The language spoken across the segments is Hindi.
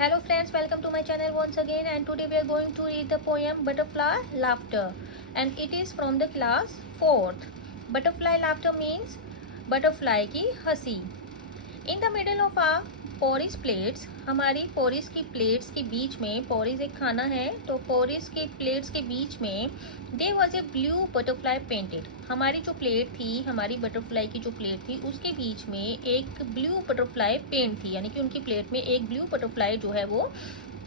Hello friends, welcome to my channel once again, and today we are going to read the poem Butterfly Laughter, and it is from the class 4th. Butterfly laughter means butterfly की हंसी. In the middle of our पोरिस प्लेट्स, हमारी पोरिस की प्लेट्स के बीच में, पोरिस एक खाना है तो पोरिस के प्लेट्स के बीच में there was a blue butterfly painted. हमारी जो प्लेट थी, हमारी बटरफ्लाई की जो प्लेट थी, उसके बीच में एक ब्लू बटरफ्लाई पेंट थी, यानी कि उनकी प्लेट में एक ब्लू बटरफ्लाई जो है वो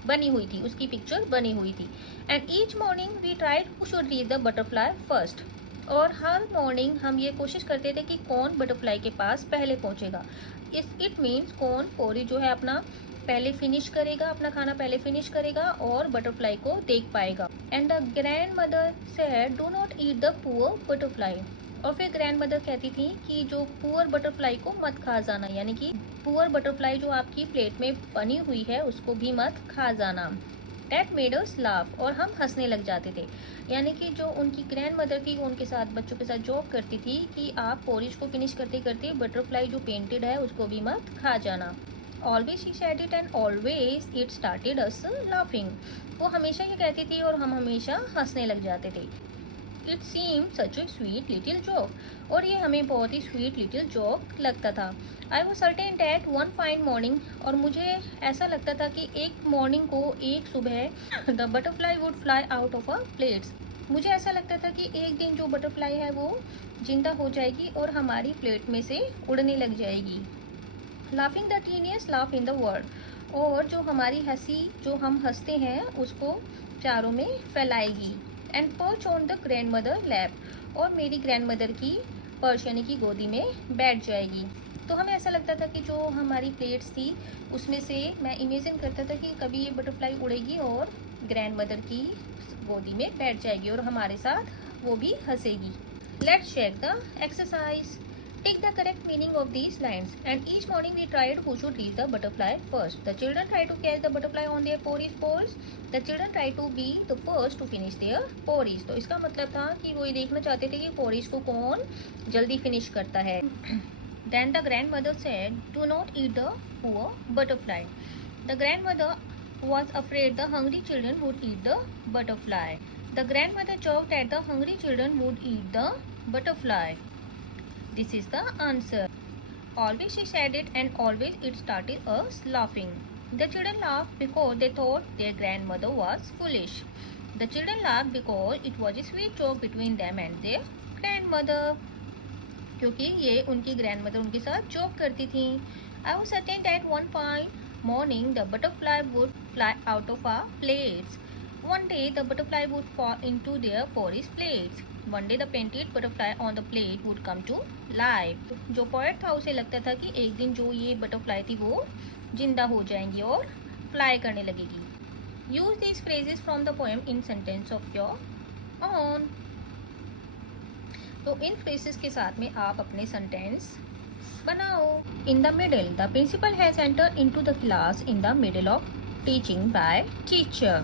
बनी हुई थी, उसकी पिक्चर बनी हुई थी. And each morning we tried to should read the butterfly first. और हर मॉर्निंग हम ये कोशिश करते थे कि कौन बटरफ्लाई के पास पहले पहुंचेगा. इट मीन्स कौन पोरी जो है अपना पहले फिनिश करेगा, अपना खाना पहले फिनिश करेगा और बटरफ्लाई को देख पाएगा. And the grand mother said do not eat the poor butterfly. और फिर ग्रैंड मदर कहती थी कि जो पुअर बटरफ्लाई को मत खा जाना, यानी कि पुअर बटरफ्लाई जो आपकी प्लेट में बनी हुई है उसको भी मत खा जाना. That made us laugh. और हम हंसने लग जाते थे. यानी कि जो उनकी ग्रैंड मदर थी वो उनके साथ, बच्चों के साथ जोक करती थी कि आप पोरिश को फिनिश करते करते बटरफ्लाई जो पेंटेड है उसको भी मत खा जाना. Always she said it and always it started us laughing. वो हमेशा ये कहती थी और हम हमेशा हंसने लग जाते थे. It seem such A sweet little joke. और ये हमें बहुत ही स्वीट लिटिल जोक लगता था. I was certain that one fine morning. और मुझे ऐसा लगता था कि एक मॉर्निंग को, एक सुबह, the butterfly would fly out of a plates. मुझे ऐसा लगता था कि एक दिन जो बटरफ्लाई है वो जिंदा हो जाएगी और हमारी प्लेट में से उड़ने लग जाएगी. Laughing the tiniest laugh in the world. और जो हमारी हंसी, जो हम हंसते हैं, उसको चारों में फैलाएगी. And perch on the grandmother lap. और मेरी ग्रैंड मदर की पर्च यानी कि गोदी में बैठ जाएगी. तो हमें ऐसा लगता था कि जो हमारी प्लेट्स थी उसमें से मैं इमेजिन करता था कि कभी ये बटरफ्लाई उड़ेगी और ग्रैंड मदर की गोदी में बैठ जाएगी और हमारे साथ वो भी हंसेगी. Let's check the exercise. Take the correct meaning of these lines. And each morning we tried who should read the butterfly first. The children tried to catch the butterfly on their porridge poles. The children tried to be the first to finish their porridge. तो इसका मतलब था कि वो ये देखना चाहते थे कि porridge को कौन जल्दी finish करता है. Then the grandmother said, "Do not eat the poor butterfly." The grandmother was afraid the hungry children would eat the butterfly. The grandmother joked that the hungry children would eat the butterfly. This is the answer. Always she said it and always it started us laughing. The children laughed because they thought their grandmother was foolish. The children laughed because it was a sweet joke between them and their grandmother. क्योंकि ये उनकी grandmother उनके साथ joke करती थी. I was certain that one fine morning the butterfly would fly out of our plates. One day the butterfly would fall into their porridge plates. One day the painted butterfly on the plate would come to life. जो पोएट था उसे लगता था कि एक दिन जो ये बटरफ्लाई थी वो जिंदा हो जाएंगी और फ्लाई करने लगेगी. Use these phrases from the poem in sentence of your own. तो इन phrases के साथ में आप अपने sentence बनाओ. In the middle, the principal has entered into the class in the middle of teaching by teacher.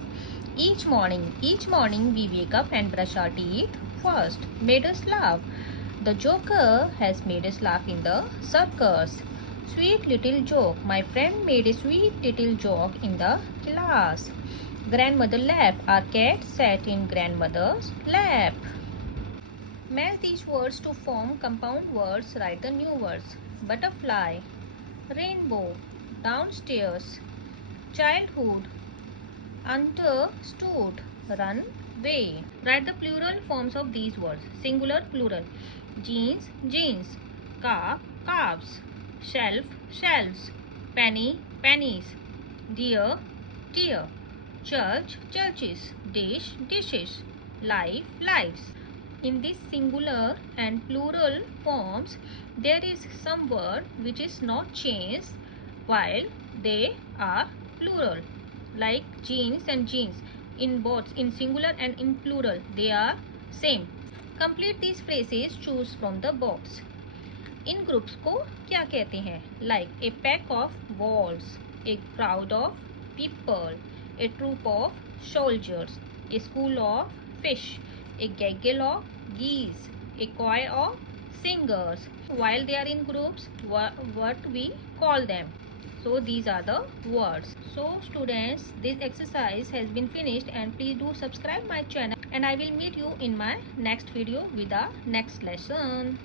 Each morning we wake up and brush our teeth first. Made us laugh. The joker has made us laugh in the circus. Sweet little joke. My friend made a sweet little joke in the class. Grandmother laughed. Our cat sat in grandmother's lap. Match these words to form compound words. Write the new words. Butterfly, rainbow, downstairs, childhood, understood, run way. Write the plural forms of these words. Singular, plural. Jeans, jeans. Calf, calves. Shelf, shelves. Penny, pennies. Deer, deer. Church, churches. Dish, dishes. Life, lives. In this singular and plural forms, there is some word which is not changed while they are plural, like jeans and jeans. In both, in singular and in plural, they are same. Complete these phrases. Choose from the box. In groups को क्या कहते हैं? Like a pack of wolves, a crowd of people, a troop of soldiers, a school of fish, a gaggle of geese, a choir of singers. While they are in groups, what we call them? So these are the words. So students, this exercise has been finished, and please do subscribe my channel, and I will meet you in my next video with the next lesson.